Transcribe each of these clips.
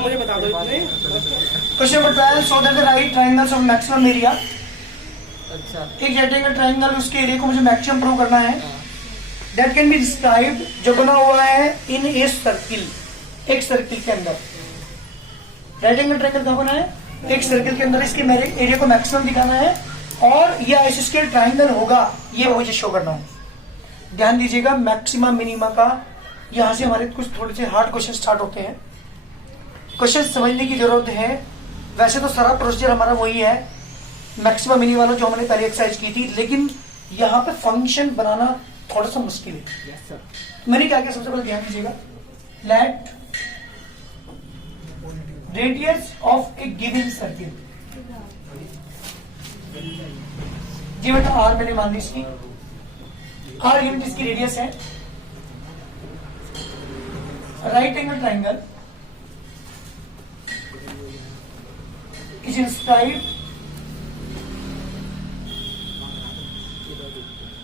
मुझे बता दो इतने। Question number 12, so that the right triangles of maximum area. अच्छा एक रेक्टेंगल ट्रायंगल, उसके एरिया को मुझे मैक्सिमम प्रूव करना है। दैट कैन बी डिस्क्राइब्ड, जो बना हुआ है इन ए सर्किल, एक सर्किल के अंदर। रेक्टेंगल ट्रायंगल कहाँ बना है? एक सर्किल के अंदर। इसके मेरे एरिया को मैक्सिमम दिखाना है और ये आइसोस्केल ट्रायंगल होगा, ये मुझे शो करना है। ध्यान दीजिएगा, मैक्सिमा मिनिमा का यहाँ से हमारे कुछ थोड़े से हार्ड क्वेश्चन स्टार्ट होते हैं। क्वेश्चन समझने की जरूरत है। वैसे तो सारा प्रोसीजर हमारा वही है, मैक्सिमा मिनी वाला जो हमने पहले एक्सरसाइज की थी, लेकिन यहाँ पे फंक्शन बनाना थोड़ा सा मुश्किल है। मैंने क्या किया, सबसे पहले ध्यान दीजिएगा, let radius of a given circle, जी बेटा आर मैंने मान ली इसकी, आर यूनिट इसकी रेडियस है। Right angle triangle is inscribe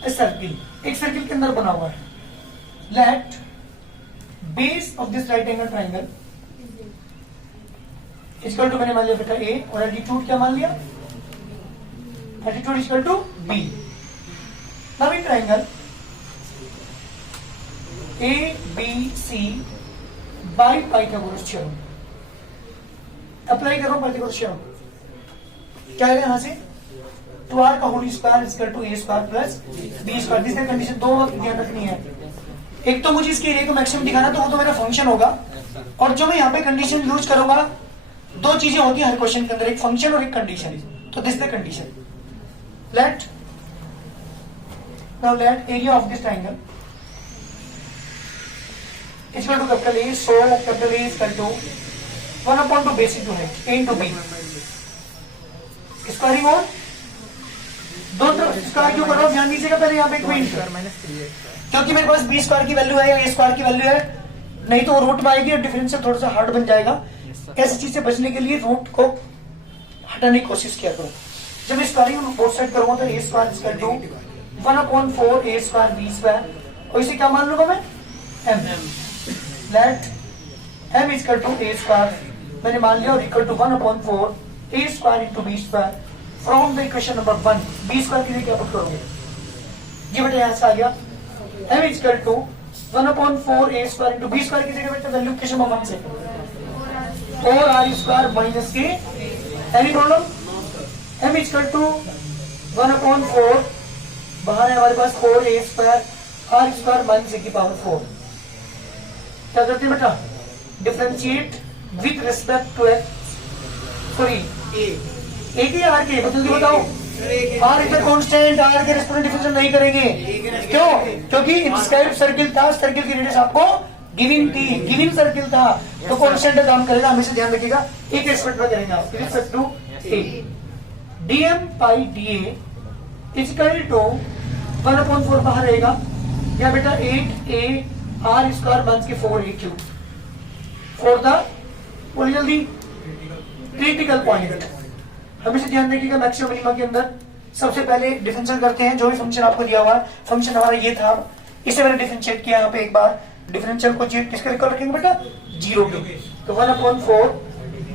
a circle, एक सर्किल के अंदर बना हुआ है। Let base of this right angle triangle equal to, मैंने मान लिया बेटा ए, और एल्टीट्यूड क्या मान लिया? Altitude equal to B. Now in triangle A B C by Pythagoras theorem apply करो। पाइथागोरस थ्योरम क्या है यहां से? 2r का whole square equal to a square plus b square. इसमें कंडीशन दो वक्त ध्यान रखनी है। एक तो मुझे इसके एरिया को मैक्सिमम दिखाना, तो वो तो मेरा फंक्शन होगा, और जो मैं यहाँ पे कंडीशन यूज करूंगा, दो चीजें होती है हर क्वेश्चन के अंदर, एक फंक्शन और एक कंडीशन। तो this the condition. Let now let area of this triangle equal to capital A, so capital A equal to 1/2 base into height a into b। Squaring और दो तरफ स्क्वायर क्यों कर रहा हूं, ध्यान दीजिएगा पहले यहाँ पे एक पॉइंट, क्योंकि मेरे पास b स्क्वायर की वैल्यू है या a स्क्वायर की वैल्यू है, नहीं तो रूट में आएगी और डिफरेंशियल थोड़ा सा हार्ड बन जाएगा। ऐसी चीज से बचने के लिए रूट को हटाने की कोशिश किया करो। जब मैं स्क्वायरिंग बोथ साइड करूंगा तो a square equal to 1/4 a square b square, और इसे क्या मान लूंगा मैं? m। Let m equal to a square मैंने मान लिया, और equal to 1/4 a square into b square. From the equation number 1 b square के लिए क्या पुट करोगे? ये बेटा यहाँ से आ गया m equal to 1/4 a square into b square की जगह बेटा वैल्यू इक्वेशन नंबर 1 से 4r स्क्वायर माइनस के, any problem? m equal to 1/4, बाहर है हमारे पास 4a square, r square minus a की पावर 4। क्या करते हैं बेटा? Differentiate with respect to x, sorry a की r के, जल्दी बताओ। r इज कांस्टेंट, r के रिस्पेक्ट डिफरेंशिएट नहीं करेंगे। क्यों? क्योंकि इंस्क्राइब्ड सर्किल था, सर्किल की रेडियस आपको गिवन थी, गिवन सर्किल था, तो कांस्टेंट काम करेगा, हमेशा ध्यान रखिएगा। एक रिस्पेक्ट में करेंगे आप, respect to a। dm by da equal to 1/4 बाहर रहेगा, या बेटा 8a r स्क्वायर बन के 4a क्यूब। फॉर द बोलिए जल्दी, क्रिटिकल पॉइंट हमेशा ध्यान रखिएगा। मैक्सिमम मिनिमम के अंदर सबसे पहले डिफरेंशियल करते हैं, जो भी फंक्शन आपको दिया हुआ है। फंक्शन हमारा ये था, इसे मैंने डिफरेंशिएट किया यहाँ पे एक बार। डिफरेंशियल को किसके इक्वल रखेंगे बेटा? 0 के। तो 1/4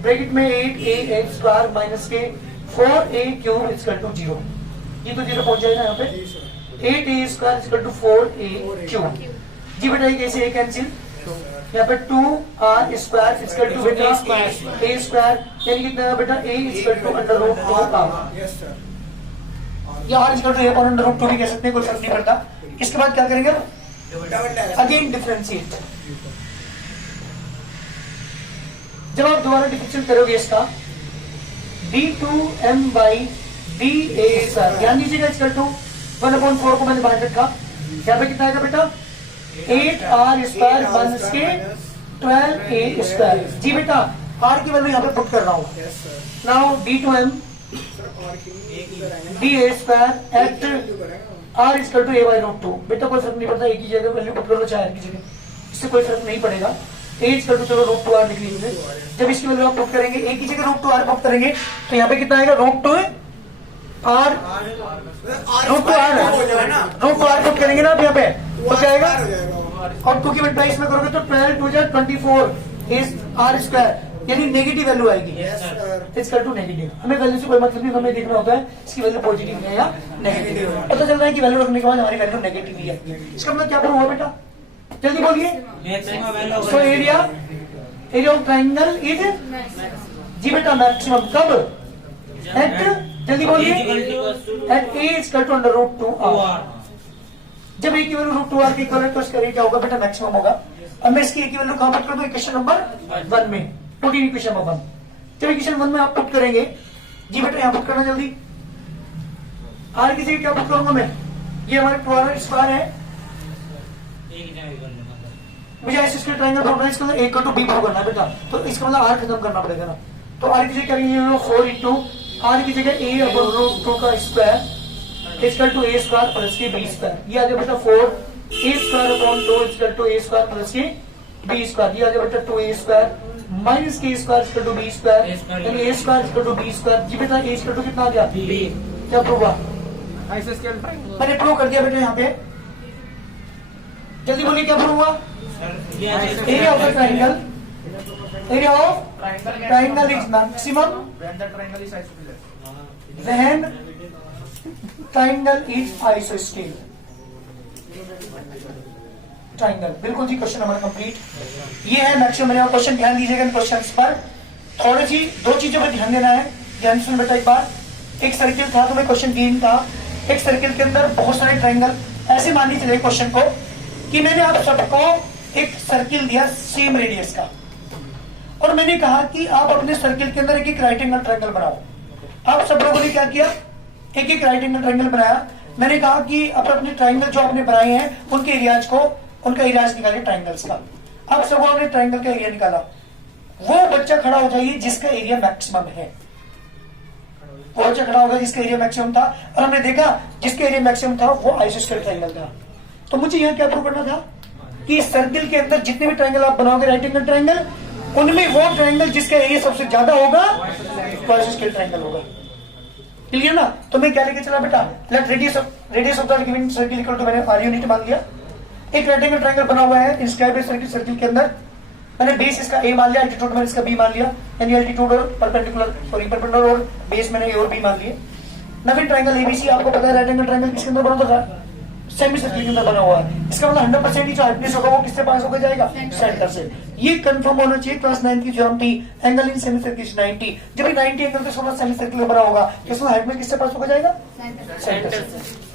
ब्रैकेट में 8a स्क्वायर माइनस के 4a क्यूब इक्वल टू 0। ये तो 0 पहुंच जाएगा यहाँ पे। 8a square equal to 4a cube. जी बेटा ये कैसे कैंसिल, यहाँ पे 2r स्क्वायर इक्वल टू बेटा a स्क्वायर, यानी कितना बेटा a इक्वल टू √2r, या r equal to a upon √2 भी कह सकते हैं, कोई फर्क नहीं पड़ता। इसके बाद क्या करेंगे? Again differentiate. जब आप दोबारा डिफरेंशिएट करोगे इसका d2m बाई da स्क्वायर, ध्यान दीजिएगा इक्वल टू 1/4 को मैंने बाहर रखा, यहाँ पे कितना आएगा बेटा? 8r स्क्वायर माइनस के 12a स्क्वायर। जी बेटा r की वैल्यू यहाँ पे पुट कर रहा हूँ। Now d2m da square at r equal to a by √2। बेटा कोई फर्क नहीं पड़ता, एक ही जगह वैल्यू पुट कर लो चाहे की जगह, इससे कोई फर्क नहीं पड़ेगा। a इक्वल टू चलो √2r लिख लीजिए। जब इसकी वैल्यू आप पुट करेंगे, एक ही जगह √2r पुट करेंगे, तो यहाँ पे कितना आएगा? √2r पुट करेंगे ना आप यहाँ पे, हो जाएगा। और 2 की मल्टीप्लाई इसमें करोगे तो 12 2 24 इज r स्क्वायर, यानी नेगेटिव वैल्यू आएगी, इक्वल टू नेगेटिव। हमें वैल्यू से कोई मतलब नहीं, हमें देखना होता है इसकी वैल्यू पॉजिटिव है या नेगेटिव। पता चल रहा है कि वैल्यू रखने के बाद हमारी वैल्यू नेगेटिव ही है, इसका मतलब क्या करूँ बेटा, जल्दी बोलिए। So area of triangle is जी बेटा मैक्सिमम कब, एट, जल्दी बोलिए, at A equal to under root 2r। जब ए की वैल्यू रूट 2r की इक्वल है तो इसका एरिया क्या होगा बेटा, मैक्सिमम होगा। अब मैं इसकी ए की वैल्यू कहां पुट कर दूं, इक्वेशन नंबर 1 में, पुट इन इक्वेशन नंबर 1। जब इक्वेशन 1 में आप पुट करेंगे जी बेटा, यहां पुट करना जल्दी। आर की जगह क्या पुट करूंगा मैं, ये हमारे 2r स्क्वायर है, मुझे ऐसे इसके ट्रायंगल ढूंढना है, इसका मतलब a को टू b प्रूव करना है बेटा, तो इसका मतलब r खत्म करना पड़ेगा ना। तो r की जगह करेंगे 4 इंटू r की जगह a अपॉन रूट 2 का square equal to a square plus के b स्क्वायर। ये आ गया बेटा 4 a square upon 2 equal to a square plus के b स्क्वायर। ये आ गया बेटा 2a स्क्वायर माइनस के square equal to b square, यानी a square equal to b square. जी बेटा a इक्वल टू कितना आ गया, b। क्या प्रूव हुआ, मैंने प्रूव कर दिया बेटा यहाँ पे, जल्दी बोलिए क्या प्रूव हुआ। Area of the triangle, area of triangle is maximum when triangle is आइसोस्केल। ट्रायंगल, बिल्कुल जी, क्वेश्चन हमारा कंप्लीट। ये है मैक्सिमम क्वेश्चन, ध्यान दीजिएगा इन क्वेश्चंस पर। थोड़ी सी दो चीजों पर ध्यान देना है, ध्यान सुन बेटा एक बार। एक सर्किल था, तुम्हें क्वेश्चन गिवन था, एक सर्किल के अंदर बहुत सारे ट्रायंगल। ऐसे मान लीजिए चलिए क्वेश्चन को कि मैंने आप सबको एक सर्किल दिया सेम रेडियस का, और मैंने कहा कि आप अपने सर्किल के अंदर एक एक राइट एंगल ट्रायंगल बनाओ। आप सब लोगों ने क्या किया, एक एक राइट एंगल ट्रायंगल बनाया। मैंने कहा कि आप अपने ट्रायंगल जो आपने बनाए हैं उनके एरियाज को, उनका एरियाज निकालिए ट्रायंगल्स का। आप सब लोगों ने ट्रायंगल का एरिया निकाला, वो बच्चा खड़ा हो जाइए जिसका एरिया मैक्सिमम है। वो बच्चा खड़ा होगा जिसका एरिया मैक्सिमम था, और हमने देखा जिसका एरिया मैक्सिमम था वो आइसोस्केल ट्रायंगल था। तो मुझे यहाँ क्या प्रूव करना था कि सर्किल के अंदर जितने भी ट्रायंगल आप बनाओगे राइट एंगल ट्रायंगल, उनमें वो ट्रायंगल जिसका एरिया सबसे ज्यादा होगा वो आइसोस्केल ट्रायंगल होगा। क्लियर ना। तो मैं क्या लेके चला बेटा, let radius of the given circle equal to, मैंने आर यूनिट मान लिया। एक राइट एंगल ट्रायंगल बना हुआ है इंस्क्राइब सर्किल के अंदर, मैंने बेस इसका ए मान लिया, एल्टीट्यूड मैंने इसका बी मान लिया, यानी एल्टीट्यूड और परपेंडिकुलर और बेस मैंने ए और बी मान लिए। ना फिर ट्रायंगल एबीसी, आपको पता है राइट एंगल ट्रायंगल किसके अंदर बना होता है, सेमी सर्किल के अंदर बना हुआ है। इसका मतलब 100% ही जो हाइपोटेन्यूज होगा वो किससे पास होकर जाएगा, सेंटर से। ये कंफर्म होना चाहिए। क्लास 9 की geometry, angle in semi circle 90, जब 90 एंगल के साथ सेमी सर्किल में बना होगा तो इसमें हाइपोटेन्यूज किससे पास होकर जाएगा, सेंटर से।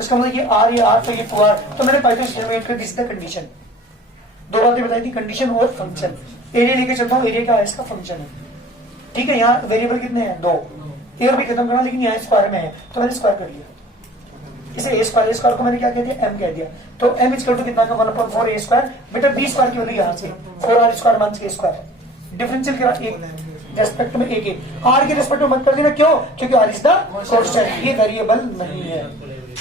इसका मतलब ये आर, ये आर, तो ये 2r। तो मैंने पाइथन स्टेटमेंट कर दिस द कंडीशन, दो बातें बताई थी, कंडीशन और फंक्शन। एरिया लेके चलता हूँ, एरिया क्या है, इसका फंक्शन है, ठीक है। यहाँ वेरिएबल कितने हैं, 2, ए और बी खत्म करना, लेकिन यहाँ स्क्वायर में है तो मैंने स्क्वायर कर लिया। इसे ए स्क्वायर को मैंने क्या कह दिया, एम कह दिया। तो एम इक्वल टू कितना का 1/4 ए स्क्वायर। बेटा बी स्क्वायर की वैल्यू यहाँ से 4r स्क्वायर माइनस के स्क्वायर, डिफरेंशियल क्या एक रेस्पेक्ट में एक आर के रेस्पेक्ट में मत कर देना, क्यों, क्योंकि आर इज द कांस्टेंट, ये वेरिएबल नहीं है,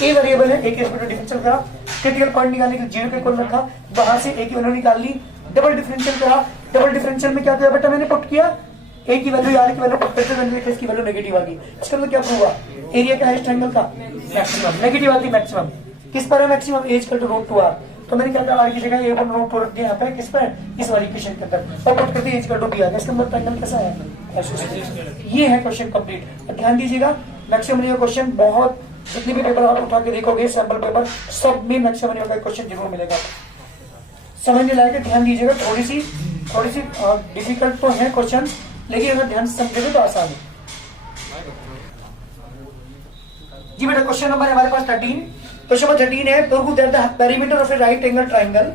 ए वेरिएबल है। ए के रेस्पेक्ट में डिफरेंशियल करा, क्रिटिकल पॉइंट निकालने के लिए 0 के इक्वल रखा, वहां से ए की वैल्यू निकाल ली, डबल डिफरेंशियल करा। डबल डिफरेंशियल में क्या किया बेटा, मैंने पुट किया ए की वैल्यू आर की वैल्यू पुट करते मैंने इसकी वैल्यू नेगेटिव आ गई। इसका मतलब क्या प्रूव हुआ, एरिया क्या है ट्रायंगल का, मैक्सिमम। नेगेटिव आ गई मैक्सिमम, किस पर है maximum, a equal to root 2r। तो मैंने क्या किया, आर की जगह ए पर रूट 2 रख दिया यहाँ पे, किस पर, इस वाली इक्वेशन के अंदर, और पुट करते ए इक्वल टू बी आ गया। इसका मतलब ट्रायंगल कैसा है, ये है क्वेश्चन कंप्लीट। ध्यान दीजिएगा मैक्सिमम क्वेश्चन बहुत, जितने भी पेपर आप उठा के देखोगे सैंपल पेपर, सब में मैक्सिमम का क्वेश्चन जरूर मिलेगा। समझने लायक, ध्यान दीजिएगा। थोड़ी सी डिफिकल्ट तो है क्वेश्चन, लेकिन अगर ध्यान से समझेंगे तो आसान है जी बेटा। क्वेश्चन नंबर हमारे पास 13, क्वेश्चन नंबर 13 है, prove that the perimeter of a right angle triangle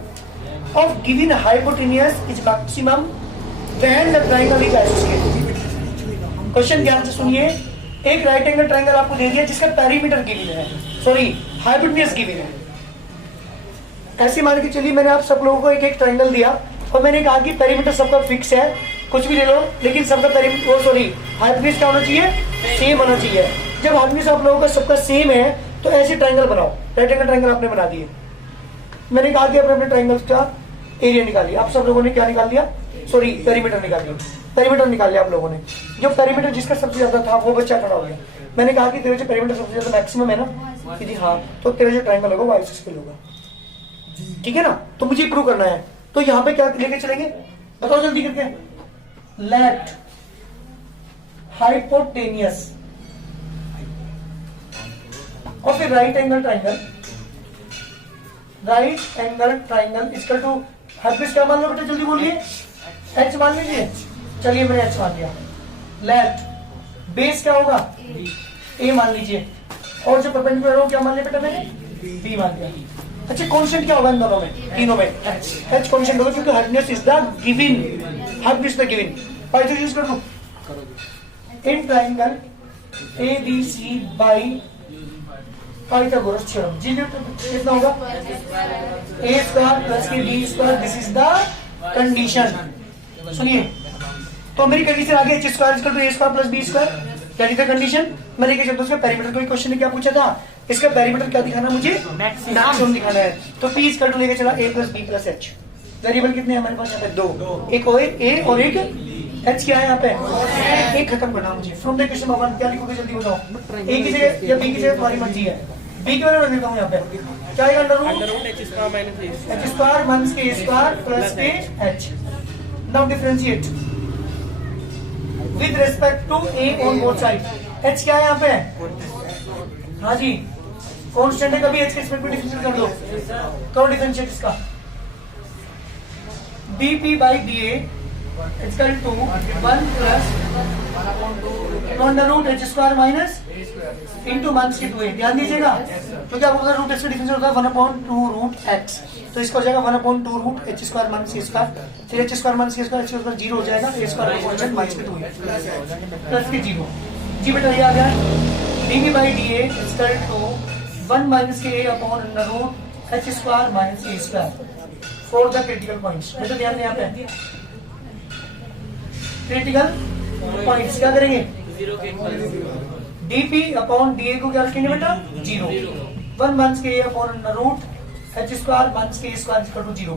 of given hypotenuse is maximum when the triangle is आइसोस्केल। क्वेश्चन ध्यान से सुनिए, एक राइट एंगल ट्रायंगल आपको दे दिया जिसका पेरीमीटर गिवन है, सॉरी हाइपोटेन्यूज गिवन है। ऐसे मान के चलिए मैंने आप सब लोगों को एक एक ट्रायंगल दिया और मैंने कहा कि पेरीमीटर सबका फिक्स है, कुछ भी ले लो, लेकिन सबका पेरीमीटर हाइपोटेन्यूज क्या होना चाहिए, सेम होना चाहिए। जब हाइपोटेन्यूज आप लोगों का सबका सेम है तो ऐसे ट्रायंगल बनाओ। राइट एंगल ट्रायंगल आपने बना दिए, मैंने कहा कि अपने ट्रायंगल्स का एरिया निकालिए। आप सब लोगों ने क्या निकाल लिया, पेरीमीटर निकाल लिया, पेरीमीटर निकाल लिया आप लोगों ने। जो पेरीमीटर जिसका सबसे ज्यादा था वो बच्चा खड़ा हो गया। मैंने कहा कि तेरे जो पेरीमीटर सबसे ज्यादा मैक्सिमम है ना, कि हाँ, तो तेरा जो ट्रायंगल होगा वो आइसोस्केल होगा, ठीक है ना। तो मुझे प्रूव करना है, तो यहाँ पे क्या लेके चलेंगे, बताओ जल्दी करके। लेट हाइपोटेनियस और फिर right angle triangle equal to hypotenuse क्या मान लो बेटा, जल्दी बोलिए, एच मान लीजिए। चलिए मैंने एच मान लिया। लेट बेस क्या होगा, ए मान लीजिए, और जो परपेंडिकुलर हो क्या मान लिया बेटा मैंने, बी मान लिया। अच्छा कांस्टेंट क्या होगा इन दोनों में, तीनों में एच कांस्टेंट होगा क्योंकि hardness is the given, hardness the given. Python use कर दो in triangle A B C by Pythagoras theorem. जी कितना होगा, ए स्क्वायर प्लस के B square, this is the condition. सुनिए तो मेरी कंडीशन आगे H square equal to A square plus B square, क्या दी था कंडीशन। मैं लेके चलता हूँ उसका पेरीमीटर। कोई क्वेश्चन ने क्या पूछा था, इसका पेरीमीटर क्या दिखाना मुझे, मैक्सिमम दिखाना है। तो पी इक्वल टू लेके चला A plus B plus H. Variable कितने हैं हमारे पास यहाँ पे, दो, एक ओ ए और एक एच। क्या है यहाँ पे, एक खत्म करना मुझे। फ्रॉम द क्वेश्चन नंबर 1 क्या लिखोगे जल्दी बताओ, ए की जगह या बी की जगह तुम्हारी मर्जी है। बी की वजह रख देता हूँ यहाँ पे, क्या है under root H square minus के स्क्वायर प्लस के h. Now differentiate with respect to a on both side. H क्या है यहाँ पे, हाँ जी कांस्टेंट है, कभी एच के रिस्पेक्ट में डिफरेंशिएट कर दो, करो डिफरेंशिएट इसका। dp by dA equal to 1 plus under root H square minus into minus के 2a। ध्यान दीजिएगा क्योंकि आपको पता रूट एक्स का डिफरेंशिएट होता है 1/2 रूट एक्स, तो इसका हो जाएगा 1/2 root H square minus a square. फिर एच स्क्वायर माइनस के स्क्वायर, एच स्क्वायर 0 हो जाएगा, ए स्क्वायर कांस्टेंट माइनस के 2 प्लस के 0। जी बेटा ये आ गया dp by dA equal to 1 minus के a upon under root H square minus a square for the critical points. बेटा ध्यान दें यहाँ पे क्रिटिकल पॉइंट्स क्या करेंगे, dp अपॉन da को क्या रखेंगे बेटा 0, 1 माइनस के a upon under root H square minus के स्क्वायर इक्वल टू 0।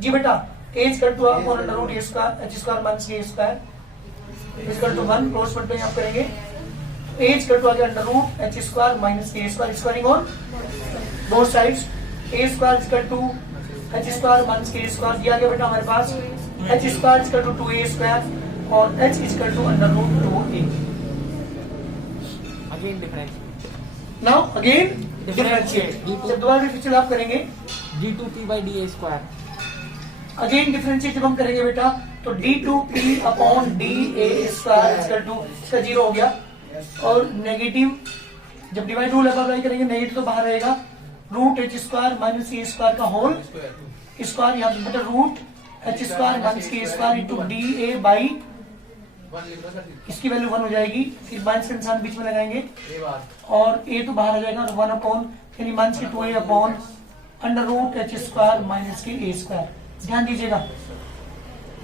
जी बेटा a equal to upon under root A square H square minus के square equal to 1 close point पे आप करेंगे। a इक्वल टू आ गया under root H square minus के square, squaring on both sides, a square equal to H square minus के square दिया गया बेटा हमारे पास, H square equal to 2a square और h equal to under root 2a। Again difference, now again differentiate. जब दोबारा डिफरेंशिएट आप करेंगे d2p by da square, again differentiate जब हम करेंगे बेटा तो d2p upon da square equal to, इसका 0 हो गया, और नेगेटिव जब डिवाइड रूल अप्लाई करेंगे नेगेटिव तो बाहर रहेगा, root H square minus a square का होल स्क्वायर, यहाँ पे बेटा रूट एच स्क्वायर माइनस के square into D A by, इसकी वैल्यू 1 हो जाएगी, फिर माइनस के निशान बीच में लगाएंगे और a तो बाहर आ जाएगा, और 1 अपॉन यानी माइनस के 2a upon under root H square minus के a स्क्वायर। ध्यान दीजिएगा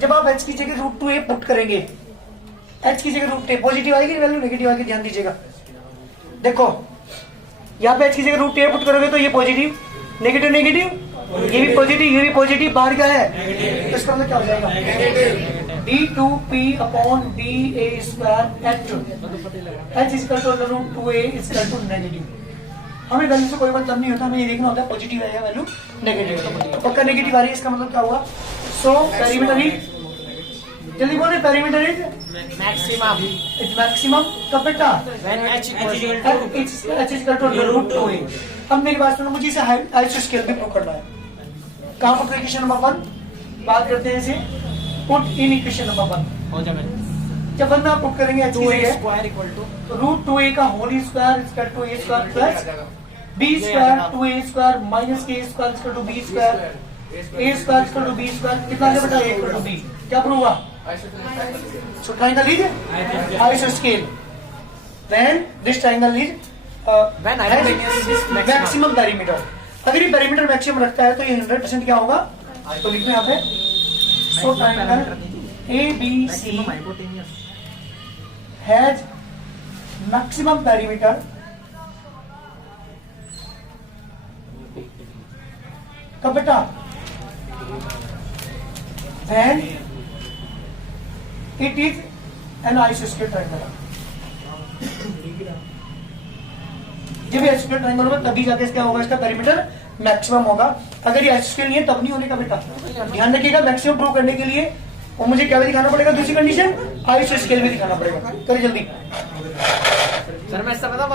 जब आप h की जगह रूट 2a पुट करेंगे, h की जगह रूट a पॉजिटिव आएगी वैल्यू नेगेटिव आएगी। ध्यान दीजिएगा देखो यहाँ पे h की जगह रूट a पुट करोगे तो ये पॉजिटिव, नेगेटिव नेगेटिव, ये भी पॉजिटिव, ये भी पॉजिटिव, बाहर क्या है तो इसका मतलब क्या हो जाएगा d2p upon da square h equal to under root 2a equal to negative. हमें वैल्यू से कोई मतलब नहीं होता, हमें ये देखना होता है पॉजिटिव है या वैल्यू नेगेटिव। पक्का नेगेटिव आ रही है, इसका मतलब क्या हुआ, सो पेरीमीटर इज, जल्दी बोले पेरीमीटर इज मैक्सिमम, मैक्सिमम कब बेटा when h h equal to under root 2a। अब मेरी बात सुनो, मुझे इसे आइसोस्केल भी प्रूव करना है। कहाँ पर इक्वेशन नंबर 1 बात करते हैं इसे, पुट इन इक्वेशन नंबर 1। हो जाए जब 1 में आप पुट करेंगे h की जगह स्क्वायर इक्वल टू तो रूट 2a का whole square equal to a square plus b square 2a square minus के square equal to b square, a square equal to b square, कितना आ गया बेटा a इक्वल टू b। क्या prove हुआ, so triangle is आइसोस्केल when this triangle is When hypotenuse is maximum. Maximum perimeter. अगर ये पेरीमीटर मैक्सिमम रखता है तो ये 100% क्या होगा, तो लिखना यहाँ पे so triangle ABC hypotenuse has maximum perimeter कब बेटा, when it is an isosceles triangle। जब ये आइसोस्केल ट्रायंगल होगा तभी जाके क्या होगा, इसका पेरीमीटर मैक्सिमम होगा। अगर ये आइसोस्केल नहीं है तब नहीं होने का बेटा। ध्यान रखिएगा मैक्सिमम प्रूव करने के लिए और मुझे क्या भी दिखाना पड़ेगा, दूसरी कंडीशन आयुष स्केल भी दिखाना पड़ेगा। करिए जल्दी। सर मैं इससे पता